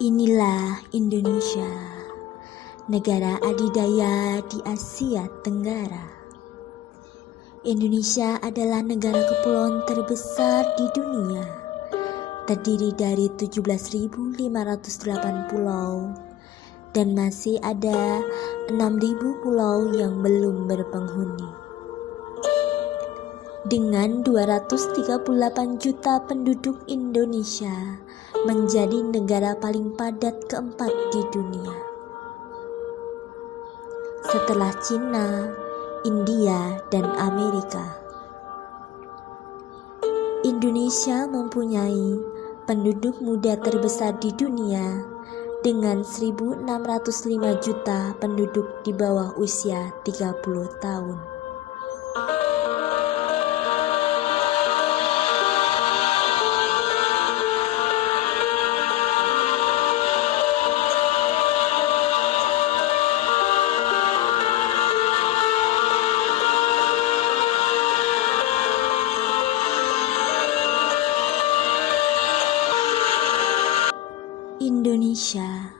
Inilah Indonesia, negara adidaya di Asia Tenggara. Indonesia adalah negara kepulauan terbesar di dunia, terdiri dari 17.508 pulau dan masih ada 6.000 pulau yang belum berpenghuni. Dengan 238 juta penduduk, Indonesia menjadi negara paling padat keempat di dunia. Setelah Cina, India, dan Amerika. Indonesia mempunyai penduduk muda terbesar di dunia dengan 1.605 juta penduduk di bawah usia 30 tahun. Indonesia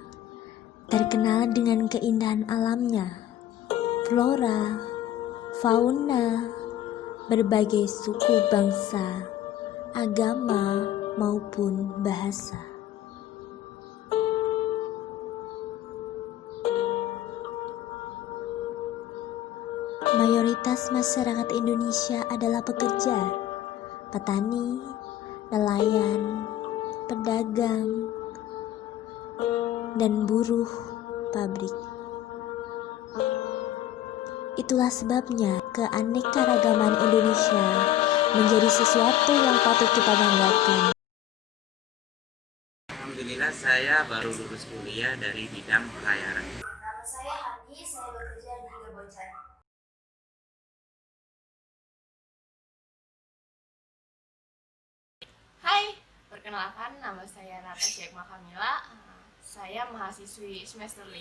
terkenal dengan keindahan alamnya, flora, fauna, berbagai suku bangsa, agama, maupun bahasa. Mayoritas masyarakat Indonesia adalah pekerja, petani, nelayan, pedagang, dan buruh pabrik. Itulah sebabnya keanekaragaman Indonesia menjadi sesuatu yang patut kita banggakan. Alhamdulillah saya baru lulus kuliah dari bidang pelayaran. Nama saya Hani, saya bekerja di Gaboncan. Hai, perkenalkan nama saya Rata Syekma Kamila. Saya mahasiswi semester 5.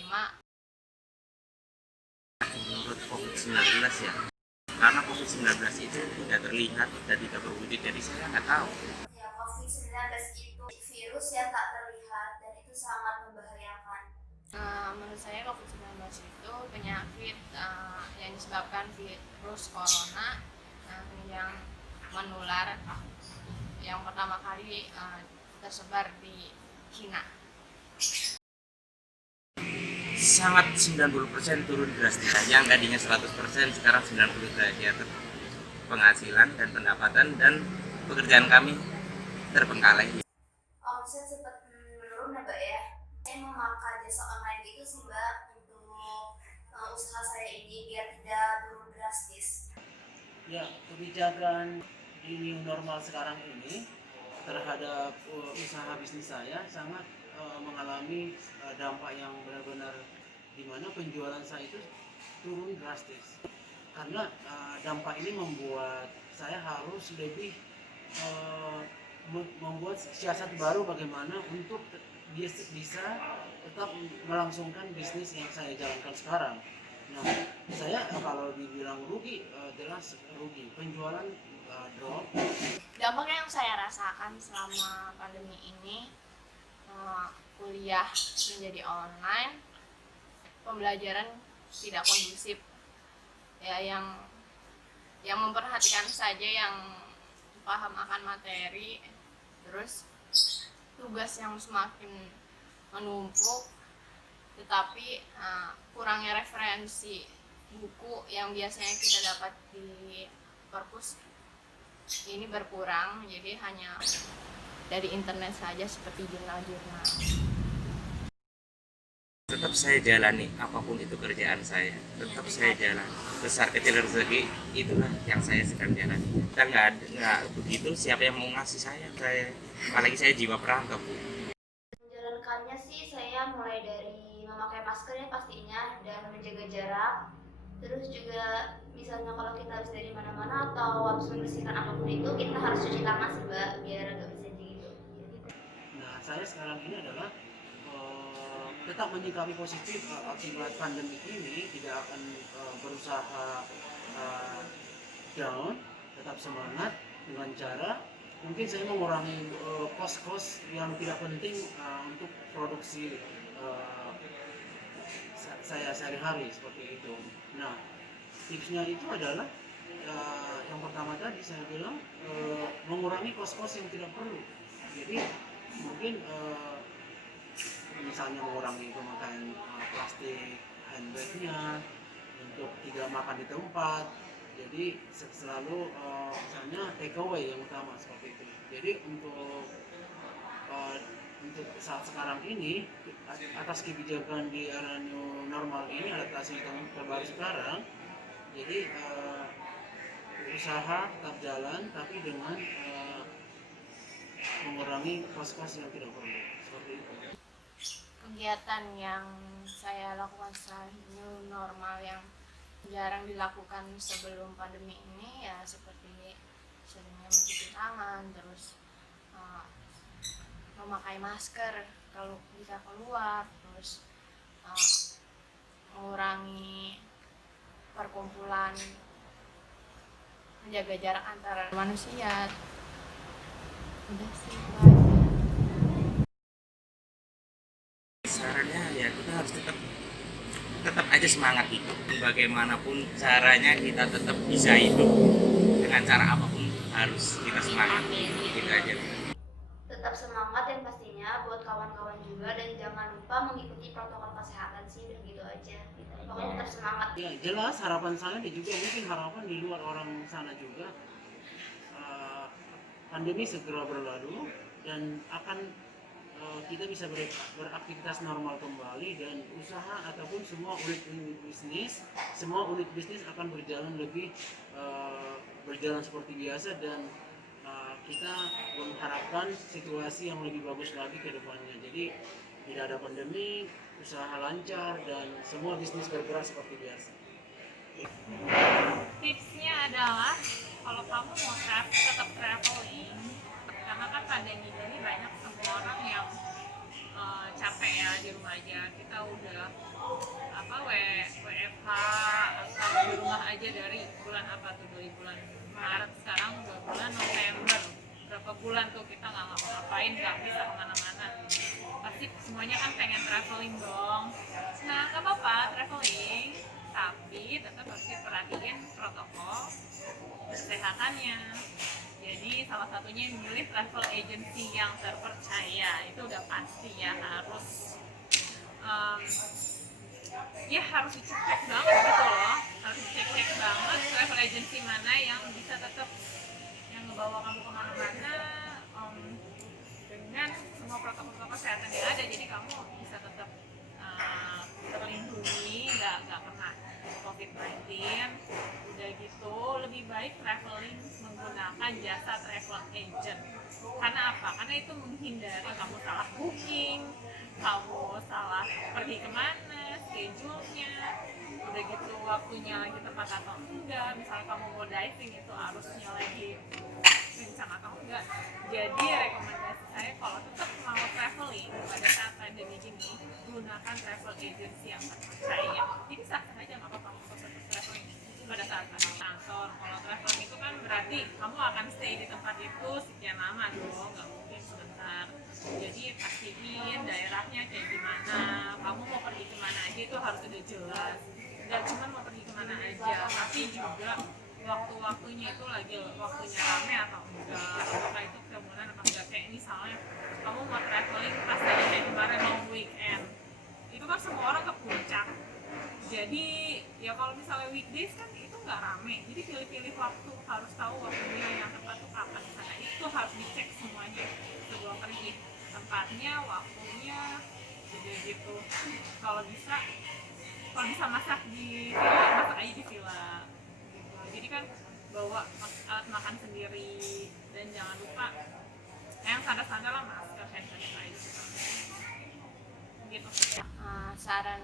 Menurut COVID-19 ya, karena COVID-19 itu tidak terlihat dan tidak berwujud, jadi saya nggak tahu. Ya, COVID-19 itu virus yang tak terlihat dan itu sangat membahayakan. Menurut saya COVID-19 itu penyakit yang disebabkan virus corona yang menular yang pertama kali tersebar di Cina. Sangat 90% turun drastis. Yang tadinya 100% sekarang 90 derajat. Penghasilan dan pendapatan dan pekerjaan kami terbengkalai. Omset sempat menurun ya Mbak ya. Saya memakai jasa online itu sih Mbak untuk usaha saya ini biar tidak turun drastis. Ya, kebijakan di new normal sekarang ini terhadap usaha bisnis saya sangat mengalami dampak yang benar-benar di mana penjualan saya itu turun drastis. Karena dampak ini membuat saya harus lebih membuat siasat baru bagaimana untuk bisa tetap melangsungkan bisnis yang saya jalankan sekarang. Nah, saya kalau dibilang rugi, jelas rugi. Penjualan drop. Dampak yang saya rasakan selama pandemi ini, kuliah menjadi online, pembelajaran tidak kondusif. Ya, yang memperhatikan saja yang paham akan materi, terus tugas yang semakin menumpuk, tetapi kurangnya referensi buku yang biasanya kita dapat di perpus ini berkurang, jadi hanya dari internet saja seperti jurnal-jurnal. Tetap saya jalani apapun itu kerjaan saya, tetap saya jalani. Besar kecil rezeki itulah yang saya sedang jalani. Dan nggak begitu siapa yang mau ngasih saya, apalagi saya jiwa perantau. Menjalankannya sih saya mulai dari memakai masker ya pastinya dan menjaga jarak. Terus juga misalnya kalau kita habis dari mana-mana atau habis membersihkan apapun itu kita harus cuci tangan sih Mbak biar agak bisa gitu. Nah, saya sekarang ini adalah tetap menyikapi positif akibat pandemi ini, tidak akan berusaha down, tetap semangat dengan cara mungkin saya mengurangi kos-kos yang tidak penting untuk produksi saya sehari-hari seperti itu. Nah, tipsnya itu adalah yang pertama tadi saya bilang mengurangi kos-kos yang tidak perlu. Jadi mungkin misalnya mengurangi pemakaian plastik handbagnya untuk tidak makan di tempat. Jadi selalu misalnya take away yang utama seperti itu. Jadi untuk saat sekarang ini atas kebijakan di era new normal ini, adaptasi terbaru sekarang, jadi usaha tetap jalan tapi dengan mengurangi kos-kos yang tidak perlu seperti itu. Kegiatan yang saya lakukan setelah new normal yang jarang dilakukan sebelum pandemi ini ya seperti seringnya mencuci tangan, terus memakai masker kalau bisa keluar, terus mengurangi perkumpulan, menjaga jarak antara manusia. Udah sih itu aja. Sarannya ya kita harus tetap aja semangat hidup. Bagaimanapun caranya kita tetap bisa hidup dengan cara apapun harus kita semangat. Gitu aja. Tetap semangat yang pastinya buat kawan-kawan juga, dan jangan lupa mengikuti protokol kesehatan sih, udah gitu aja. Pokoknya tetap semangat. Ya jelas harapan saya dan juga mungkin harapan di luar orang sana juga, pandemi segera berlalu dan akan kita bisa beraktivitas normal kembali, dan usaha ataupun semua unit bisnis akan berjalan seperti biasa, dan kita mengharapkan situasi yang lebih bagus lagi ke depannya. Jadi tidak ada pandemi, usaha lancar, dan semua bisnis bergerak seperti biasa. Tipsnya adalah kalau kamu mau tetap traveling, karena kan pandemi ini banyak semua orang yang capek ya di rumah aja. Kita udah WFH atau di rumah aja dari bulan dari bulan Maret, sekarang udah bulan November. Berapa bulan tuh kita nggak ngapa-ngapain, nggak bisa kemana-mana. Pasti semuanya kan pengen traveling dong. Nah, nggak apa-apa traveling, tapi tetap harus diperhatiin protokol kesehatannya. Jadi salah satunya memilih travel agency yang terpercaya, itu udah pasti ya, harus harus dicek banget gitu loh, harus dicek banget travel agency mana yang bisa tetap yang ngebawa kamu kemana-mana dengan semua protokol kesehatan yang ada, jadi kamu bisa tetap terlindungi, nggak kena COVID-19. Udah gitu lebih baik traveling menggunakan jasa travel agent. Karena apa? Karena itu menghindari kamu salah booking, kamu salah pergi kemana, schedule-nya, udah gitu waktunya lagi tepat atau enggak. Misalnya kamu mau diving, itu arusnya lagi kencang atau enggak. Jadi rekomendasi saya kalau tetap mau traveling pada saat pandemi gini, gunakan travel agency yang terpercaya. Jadi sah-sah aja nggak apa-apa untuk traveling pada saat pandemi. Kantor, kalau traveling itu kan berarti kamu akan stay di tempat itu sekian lama dong, nggak mungkin sebentar. Jadi pastiin daerahnya kayak gimana, kamu mau pergi kemana aja itu harus udah jelas. Nggak cuma mau pergi kemana aja, tapi juga waktu-waktunya itu lagi waktunya rame atau enggak, apakah itu kerumunan apa enggak. Kayak misalnya kamu mau traveling pas lagi kayak kemarin long weekend, itu kan semua orang ke puncak. Jadi ya kalau misalnya weekdays kan itu nggak rame, jadi pilih-pilih waktu, harus tahu waktunya yang tepat tuh kapan di sana. Itu harus dicek semuanya sebelum pergi, tempatnya, waktunya, jadi gitu. Kalau bisa masak di villa, masak aja di villa gitu. Jadi kan bawa alat makan sendiri, dan jangan lupa yang standar-standar lah, masker, hand sanitizer gitu. Saran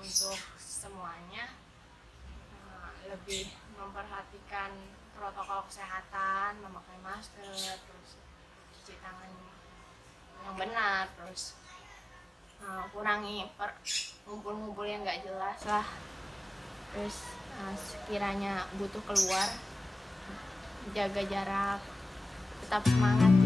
untuk semuanya lebih memperhatikan protokol kesehatan, memakai masker, terus cuci tangan yang benar, terus kurangi ngumpul-ngumpul yang nggak jelas lah. Terus sekiranya butuh keluar, jaga jarak, Tetap semangat